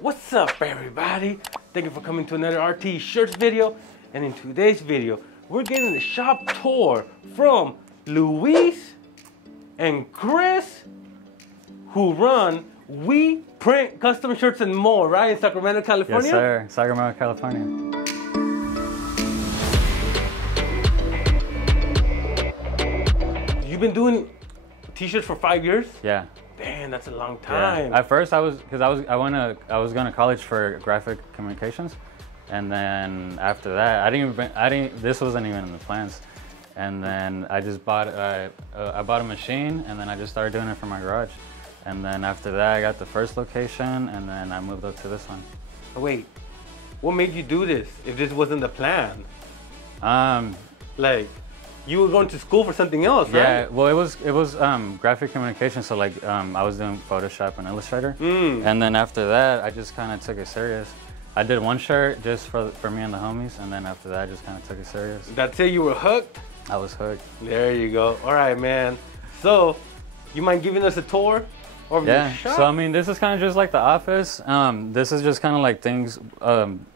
What's up, everybody? Thank you for coming to another RTE shirts video. And in today's video, we're getting the shop tour from Luis and Chris, who run We Print Custom Shirts and More, right? In Sacramento, California? Yes, sir. Sacramento, California. You've been doing t-shirts for 5 years? Yeah. Damn, that's a long time. Yeah. At first, I was going to college for graphic communications, and then after that, this wasn't even in the plans. And then I just bought I bought a machine, and then I just started doing it from my garage. And then after that, I got the first location, and then I moved up to this one. Wait, what made you do this if this wasn't the plan? Like, you were going to school for something else, right? Yeah, well, it was graphic communication, so like I was doing Photoshop and Illustrator. And then after that, I just kind of took it serious. I did one shirt just for me and the homies, and then after that, I just kind of took it serious. That's it, you were hooked? I was hooked. There you go. All right, man. So, you mind giving us a tour of your shop? So I mean, this is kind of just like the office. This is just kind of like things,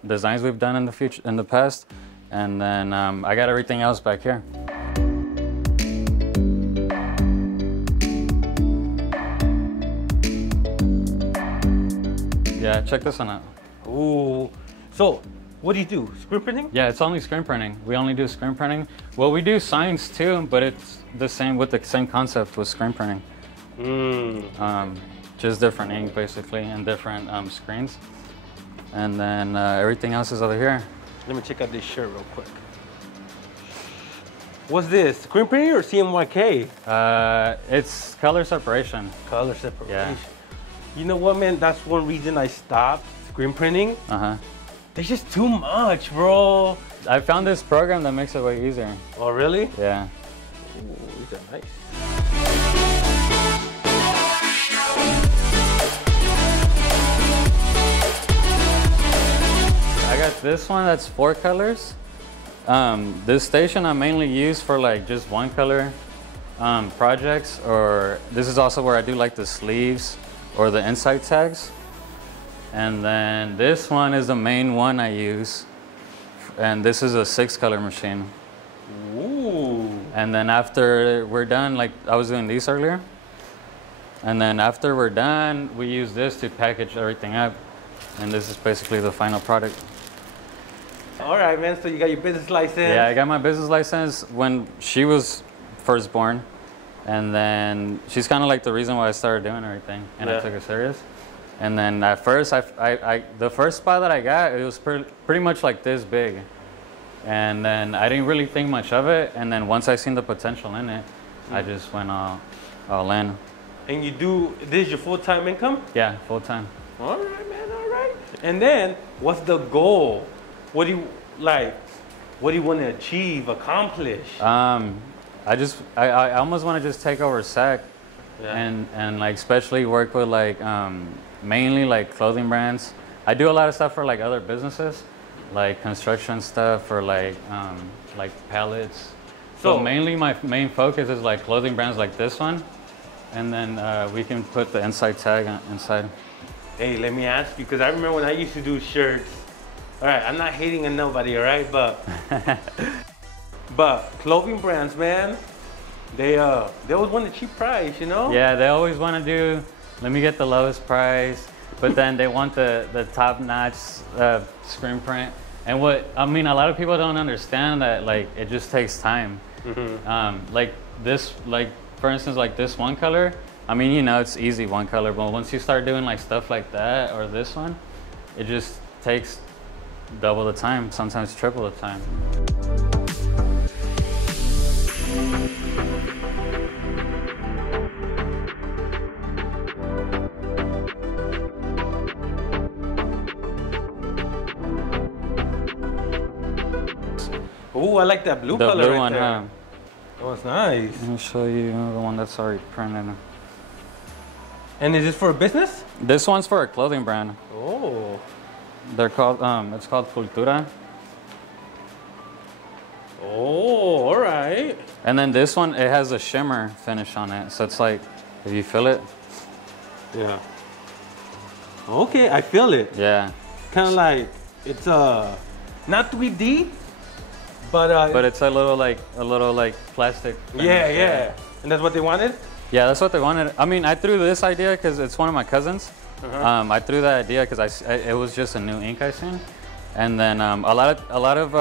designs we've done in the past, and then I got everything else back here. Yeah, check this one out. Ooh. So, what do you do? Screen printing? Yeah, it's only screen printing. We only do screen printing. Well, we do signs too, but it's the same with the same concept with screen printing. Just different ink basically and different screens. And then everything else is over here. Let me check out this shirt real quick. What's this? Screen printing or CMYK? It's color separation. Color separation. Yeah. You know what, man? That's one reason I stopped screen printing. There's just too much, bro. I found this program that makes it way easier. Oh, really? Yeah. Ooh, these are nice. I got this one that's 4 colors. This station I mainly use for like just one color projects, or this is also where I do like the sleeves or the inside tags. And then this one is the main one I use, and this is a 6 color machine. Ooh. And then after we're done, like I was doing these earlier, and then after we're done, we use this to package everything up, and this is basically the final product. All right, man, so you got your business license? Yeah, I got my business license when she was first born, and then she's kind of like the reason why I started doing everything, and I took it serious. And then at first, the first spot that I got, it was pretty much like this big. And then I didn't really think much of it. And then once I seen the potential in it, I just went all in. And this is your full-time income? Yeah, full time. All right, man, all right. And then, what's the goal? What do you want to achieve, accomplish? I almost want to just take over SAC, and like especially work with like mainly like clothing brands. I do a lot of stuff for like other businesses, like construction stuff or like pallets. So mainly my main focus is like clothing brands like this one, and then we can put the inside tag inside. Hey, let me ask you, because I remember when I used to do shirts. All right, I'm not hating on nobody, all right, but clothing brands, man, they always want a cheap price, you know? Yeah, they always want to do, let me get the lowest price, but then they want the top-notch screen print. And a lot of people don't understand that, like, it just takes time. Like this, like for instance, like this one color, I mean, you know, it's easy one color, but once you start doing like stuff like that or this one, it just takes double the time, sometimes triple the time. Ooh, I like that blue color. The blue right one, there. huh? Oh, it's nice. Let me show you the one that's already printed. And is this for a business? This one's for a clothing brand. Oh. They're called, it's called Cultura. Oh, all right. And then this one, it has a shimmer finish on it. So it's like, if you feel it. Yeah. Okay, I feel it. Yeah. Kind of like it's not 3D, but it's a little like plastic. Yeah. And that's what they wanted. Yeah, that's what they wanted. I mean, I threw this idea because it's one of my cousins. I threw that idea because it was just a new ink I seen, and then a lot of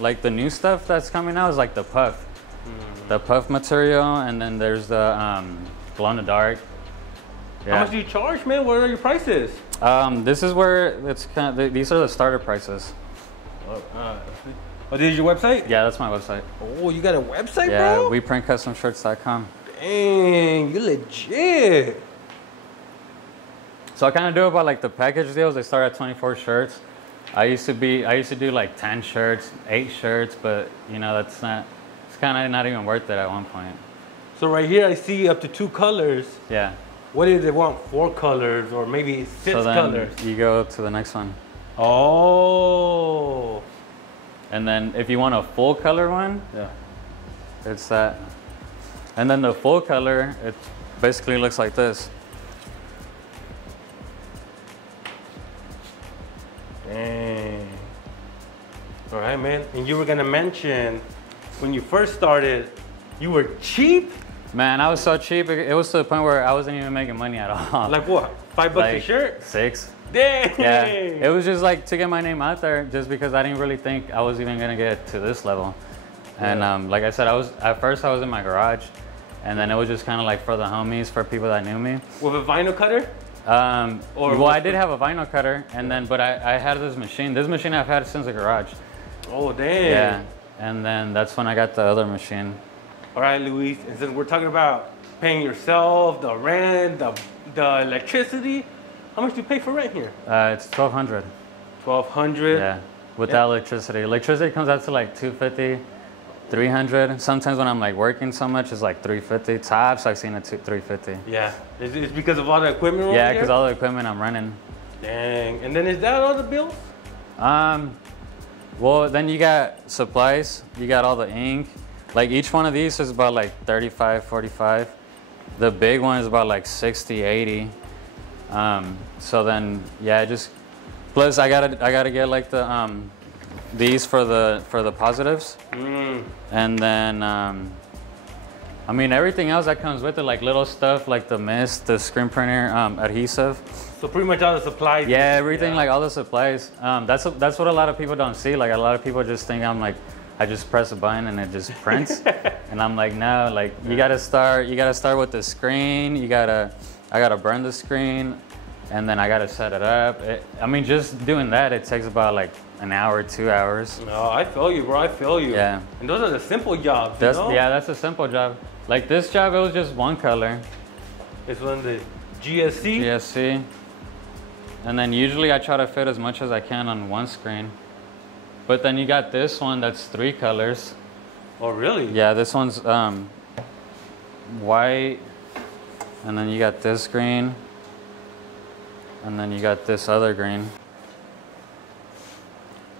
like the new stuff that's coming out is like the puff, the puff material, and then there's the glow in the dark. Yeah. How much do you charge, man? What are your prices? This is where it's kind of, these are the starter prices. Oh, this is your website? Yeah, that's my website. Oh, you got a website, yeah, bro? Yeah, weprintcustomshirts.com. Dang, you legit. So I kind of do about like the package deals. They start at 24 shirts. I used to do like 10 shirts, 8 shirts, but you know, it's kind of not even worth it at one point. So right here, I see up to 2 colors. Yeah. What if they want 4 colors or maybe 6 so then colors? You go to the next one. Oh. And then if you want a full color one, yeah, it's that. And then the full color, it basically looks like this. Dang. All right, man. And you were gonna mention when you first started, you were cheap. Man, I was so cheap. It was to the point where I wasn't even making money at all. Like what? $5 like a shirt? 6. Dang. Yeah. It was just like to get my name out there, just because I didn't really think I was even gonna get to this level. And like I said, at first I was in my garage, and then it was just kind of like for the homies, for people that knew me. With a vinyl cutter? Well, I did have a vinyl cutter, and then but I had this machine. This machine I've had since the garage. Oh, damn. Yeah. And then that's when I got the other machine. All right, Luis, and since we're talking about paying yourself, the rent, the electricity, how much do you pay for rent here? It's $1,200. $1,200? Yeah, without electricity. Electricity comes out to like $250, $300. Sometimes when I'm like working so much, it's like $350. Tops, I've seen it to $350. Yeah, it's because of all the equipment over Yeah, because all the equipment I'm running. Dang, and then is that all the bills? Well, then you got supplies, you got all the ink. Like each one of these is about like 35, 45. The big one is about like 60, 80. So then, yeah, just, plus I gotta get like the, these for the positives. And then, I mean, everything else that comes with it, like little stuff like the mist, the screen printer, adhesive. So pretty much all the supplies. Yeah, everything, like all the supplies. That's what a lot of people don't see. Like a lot of people just think I'm like, I just press a button and it just prints. And I'm like, no, like you gotta start with the screen. I gotta burn the screen, and then I gotta set it up. I mean, just doing that, it takes about like an hour, 2 hours. No, I feel you, bro. I feel you. Yeah. And those are the simple jobs, you know? Yeah, that's a simple job. Like this job, it was just one color. This one, the GSC? GSC. And then usually I try to fit as much as I can on one screen. But then you got this one that's 3 colors. Oh, really? Yeah, this one's white. And then you got this green. And then you got this other green.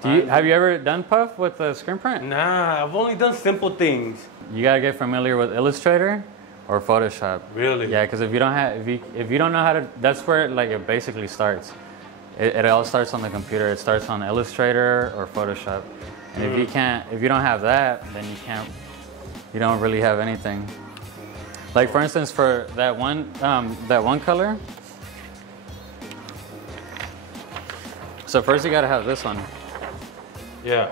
Have you ever done puff with a screen print? Nah, I've only done simple things. You gotta get familiar with Illustrator or Photoshop. Really? Yeah, because if you don't know how to, that's where it basically starts. It all starts on the computer. It starts on Illustrator or Photoshop. And if you don't have that, then you don't really have anything. Like for instance, for that one color. So first you gotta have this one. Yeah.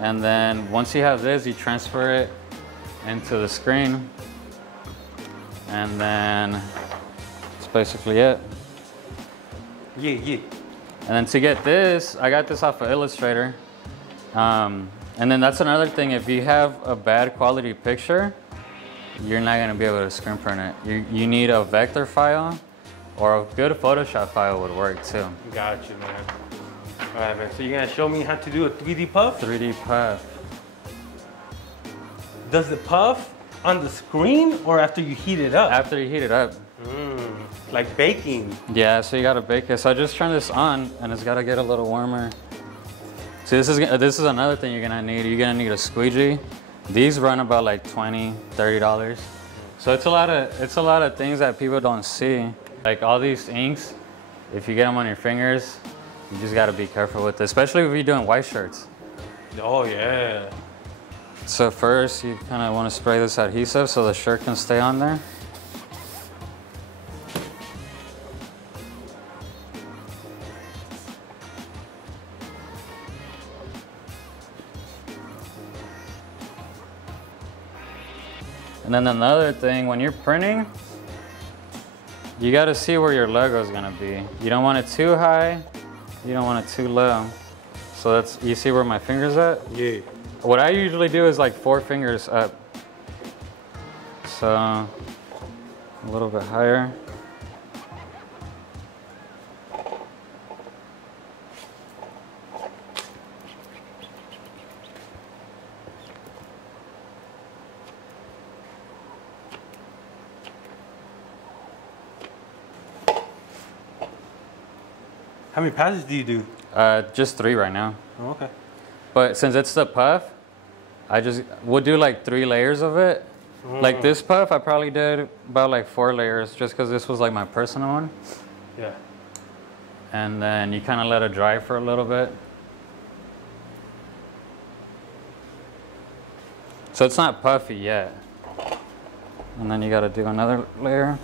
And then once you have this, you transfer it into the screen. And then that's basically it. Yeah. And then to get this, I got this off of Illustrator. And then that's another thing. If you have a bad quality picture, you're not gonna be able to screen print it. You need a vector file, or a good Photoshop file would work too. Got you, man. All right, man. So you're gonna show me how to do a 3D puff? 3D puff. Does it puff on the screen or after you heat it up? After you heat it up. Like baking. Yeah, so you gotta bake it. So I just turn this on, and it's gotta get a little warmer. See, this is another thing you're gonna need. You're gonna need a squeegee. These run about like $20, $30. So it's a lot of things that people don't see. Like all these inks, if you get them on your fingers, you just gotta be careful with it, especially if you're doing white shirts. Oh yeah. So first, you kind of want to spray this adhesive so the shirt can stay on there. And then another thing, when you're printing, you got to see where your logo is going to be. You don't want it too high, you don't want it too low. So that's, you see where my finger's at? Yeah. What I usually do is like 4 fingers up. So a little bit higher. How many passes do you do? Just 3 right now. Oh, okay. But since it's the puff, we'll do like 3 layers of it. Like this puff, I probably did about like 4 layers just because this was like my personal one. Yeah. And then you kind of let it dry for a little bit. So it's not puffy yet. And then you got to do another layer.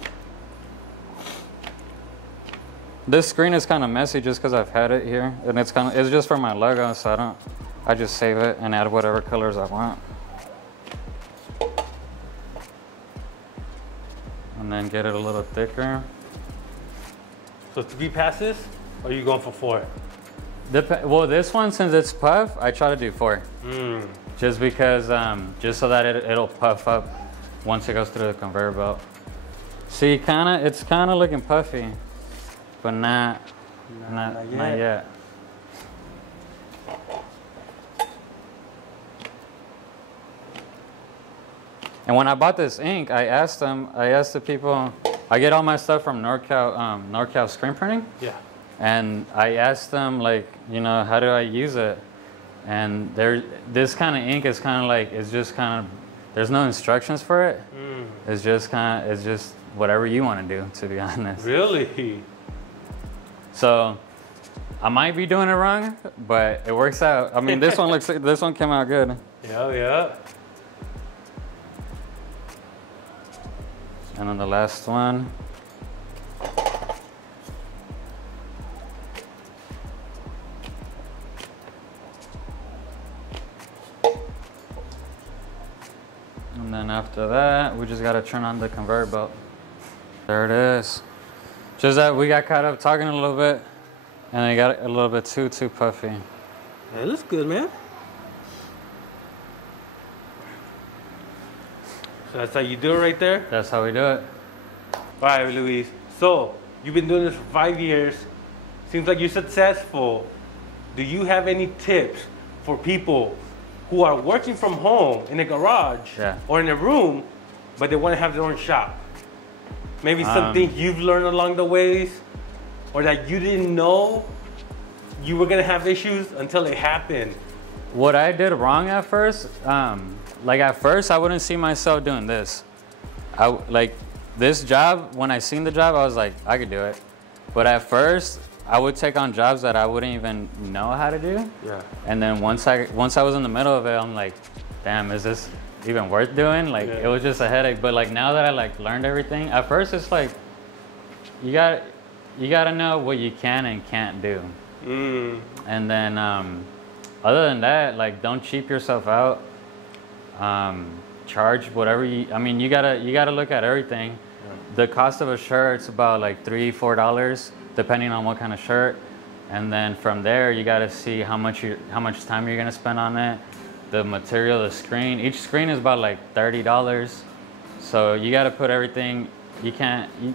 This screen is kind of messy just because I've had it here, and it's just for my logo, so I just save it and add whatever colors I want. And then get it a little thicker. So 3 passes, or are you going for 4? Well, this one, since it's puff, I try to do 4. Just because, just so that it'll puff up once it goes through the conveyor belt. See, it's kind of looking puffy. But not yet. And when I bought this ink, I asked the people, I get all my stuff from NorCal Screen Printing. Yeah. And I asked them, like, you know, how do I use it? And this kind of ink is kind of like, it's just kind of, there's no instructions for it. It's just whatever you want to do, to be honest. Really? So I might be doing it wrong, but it works out. I mean, this one came out good. Yeah. And then the last one. And then after that, we just gotta turn on the conveyor belt. There it is. Just that we got caught up talking a little bit, and it got a little bit too puffy. Yeah, it looks good, man. So that's how you do it right there? That's how we do it. All right, Luis. So, you've been doing this for 5 years. Seems like you're successful. Do you have any tips for people who are working from home in a garage or in a room, but they want to have their own shop? Maybe something you've learned along the ways, or that you didn't know you were gonna have issues until it happened. What I did wrong at first, like at first I wouldn't see myself doing this. Like this job, when I seen the job, I was like, I could do it. But at first, I would take on jobs that I wouldn't even know how to do. Yeah. And then once I was in the middle of it, I'm like, damn, is this even worth doing? Like it was just a headache. But like now that I like learned everything, at first it's like you gotta know what you can and can't do. And then other than that, like don't cheap yourself out. Charge whatever you gotta look at everything. The cost of a shirt's about like $3-4 depending on what kind of shirt. And then from there you gotta see how much time you're gonna spend on it. The material, the screen. Each screen is about like $30. So you got to put everything. You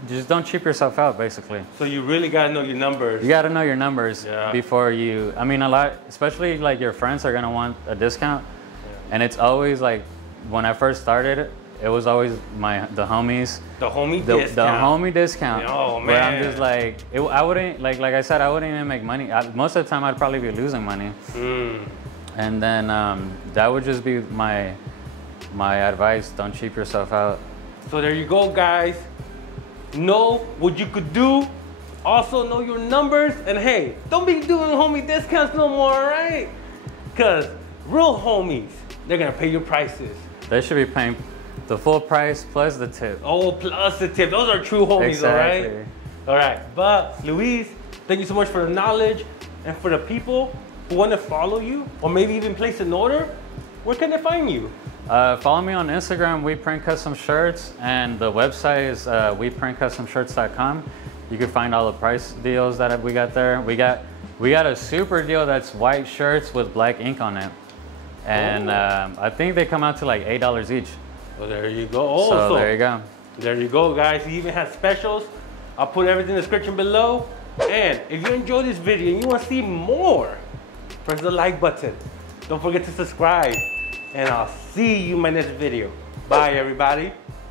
just don't cheap yourself out, basically. So you really got to know your numbers. You got to know your numbers before you. I mean, a lot, especially like your friends are gonna want a discount, and it's always like when I first started, it was always the homies. The homie discount. The homie discount. Oh man. But I'm just like, I wouldn't like I said, I wouldn't even make money. Most of the time, I'd probably be losing money. And then that would just be my advice. Don't cheap yourself out. So there you go, guys. Know what you could do Also know your numbers, and hey, don't be doing homie discounts no more, right? Cause real homies, they're gonna pay your prices. They should be paying the full price plus the tip. Oh, plus the tip. Those are true homies, Exactly. all right? All right, but Luis, thank you so much for the knowledge, and for the people who want to follow you or maybe even place an order, where can they find you? Follow me on Instagram, We Print Custom Shirts, and the website is weprintcustomshirts.com. You can find all the price deals that we got there. We got a super deal that's white shirts with black ink on it, and I think they come out to like $8 each. Well, there you go. Oh, so there you go. There you go, guys. He even has specials. I'll put everything in the description below. And if you enjoyed this video and you want to see more, press the like button. Don't forget to subscribe. And I'll see you in my next video. Bye, everybody.